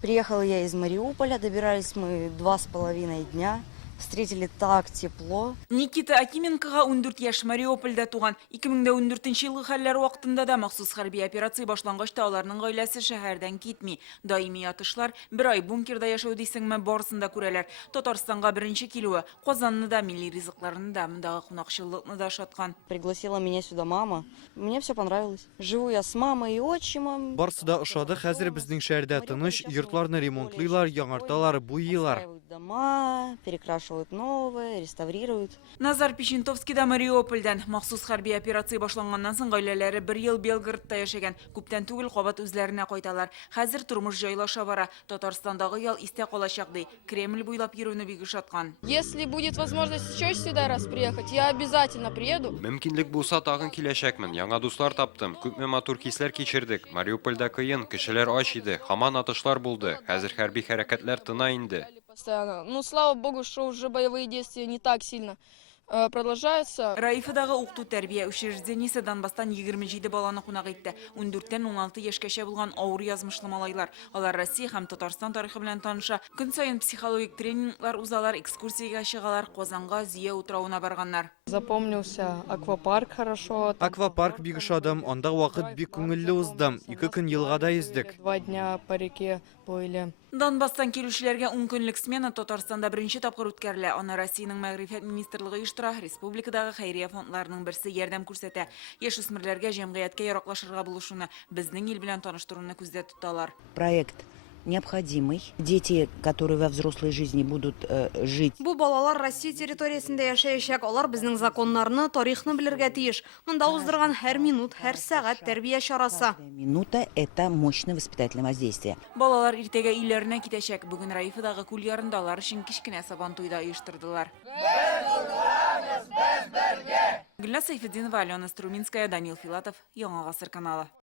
Приехала я из Мариуполя, добирались мы 2,5 дня. Встретили так тепло. Никита Акименкоға 14 яш Мариупольда туған. 2014 жылғы хәлләр вақытында да махсус хәрби операция башлангачта аларның гаиләсе шәһәрдән китми. Даими атышлар бер ай бункерда яшәү дисеңме барысын да күрәләр. Татарстанга беренче килүе Казанны да, милли ризыкларны да, мондагы кунакчыллыкны да шаткан. Пригласила меня сюда мама. Мне все понравилось. Живу я с мамой и отчимом. Барсы да ошады, хәзер безнең шәһәрдә тыныч, йортларны ремонтлыйлар, яңарталар, буйлар. Дома, перекрашивают новые, реставрируют. Назар Печентовский да Мариупольдан махсус хәрби операция башланганнан соң гаиләләре бер ел Белгородта яшәгән. Күптән түгел кабат үзләренә кайталар. Хәзер тормыш җайлаша бара. Татарстандагы ял истә калачак ди. Кремль буйлап йөрүне бик ошаткан. Если будет возможность еще сюда раз приехать, я обязательно приеду. Мөмкинлек булса тагын киләчәкмен. Яңа дуслар таптым. Күпме матур хисләр кичердек. Мариупольда кыен, кешеләр ач иде. Һаман атышлар булды. Хәзер хәрби хәрәкәтләр тына инде. Постоянно. Ну, слава богу, что уже боевые действия не так сильно продолжаются. Раифадагы укту тәрбия учреждениесе Донбасстан 27 баланы кунак итте. 14-тән 16 яшькәчә булган авыр язмышлы малайлар. Алар Россия һәм Татарстан тарихы белән таныша. Көн саен психологик тренинглар узалар, экскурсиягә чыгалар, Казанга Зия утравына барганнар. Запомнился аквапарк хорошо. Аквапарк бик ошадым, анда вакыт бик күңелле узды. 2 көн елгада yüздек. 2 дня по реке плыли. Донбасстан килүчеләргә 10 көнлек смена Татарстанда беренче тапкыр үткәрелә. Аны Россиянең мәгърифәт министрлыгы оештыра, республикадагы хәйрия фондларының берсе ярдәм күрсәтә. Яшүсмерләргә җәмгыятькә яраклашырга булышуны, безнең ил белән таныштыруны күздә тоталар. Проект необходимый. Дети, которые во взрослой жизни будут жить. Бу балалар Россия территориясендә яшәячәк, алар безнең законнарны, тарихны белергә тиеш. Монда уздырган һәр минут, һәр сәгать тәрбия чарасы. Минута – это мощное воспитательное воздействие. Балалар иртәгә илләренә китәчәк. Бүген Раифадагы күл ярында алар өчен кичкенә сабантуйда оештырдылар. Гөлназ Сайфетдинова, Алена Струминская, Данил Филатов, Яңа гасыр каналы.